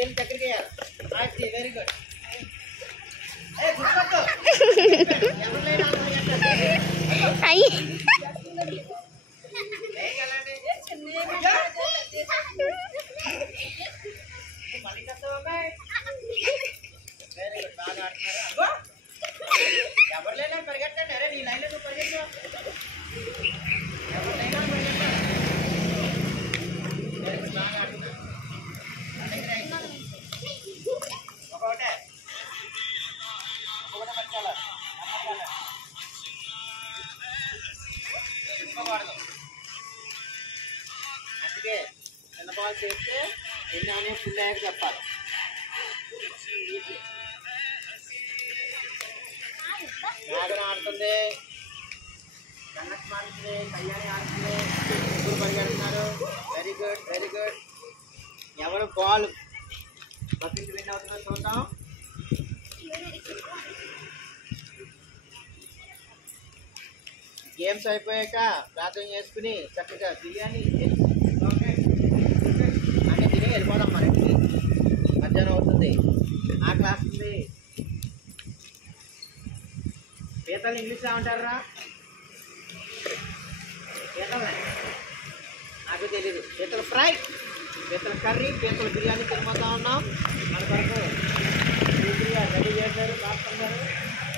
Scale దగ్గరికి వేయాలి. Very good. అయ్యి బాగా ఆడుతున్నారు. ఎవరు లేనా పరిగెట్టండి. అరే నీ లైన్లో నువ్వు పరిగెత్తు. ఎవరు లేనా పరిగెట్టాలి. బాగా ఆడుతున్నారు. ఒకటే పట్టాలి. తీసుకోకూడదు. అందుకే చిన్న బాల్ చేస్తే ఎన్ని అనే ఫుల్ అయ్యాక చెప్పాలి. మేఘన ఆడుతుంది, కన్నక్ ఆడుతుంది, కళ్యాణి ఆడుతుంది, ముగ్గురు పరిగెడుతున్నారు. Very good, very good. ఎవరు బాల్ బకెట్ విన్ అవుతుందో చూద్దాం. గేమ్స్ అయిపోయాక ప్రార్థన చేసుకుని చక్కగా బిర్యానీ అంటే తిని వెళ్ళిపోదాం మన ఇంటికి. మధ్యాహ్నం అవుతుంది, ఆ క్లాస్ ఉంది. పీతలు ఇంగ్లీష్లో ఏమంటారా? పీతలు నాకు తెలీదు. పీతల ఫ్రై, పీతల కర్రీ, పీతల బిర్యానీ తినబోతా ఉన్నాం. మన కొరకు రెడీ చేశారు, కాస్తున్నారు.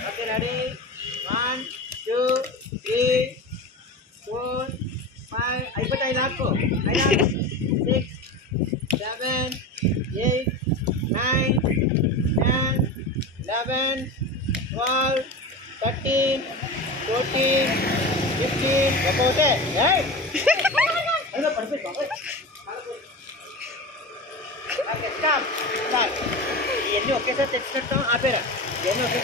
Okay ready. 1 2 3 4 5 అయిపోతే 5 లాక్కు. 6 7 8 9 10 11 12 13 14 15 ఒక్కొక్కటే పడిపోయి. ఇవన్నీ ఒకేసారి తెచ్చినట్టు ఆపేరా. ఇవన్నీ ఒకేసారి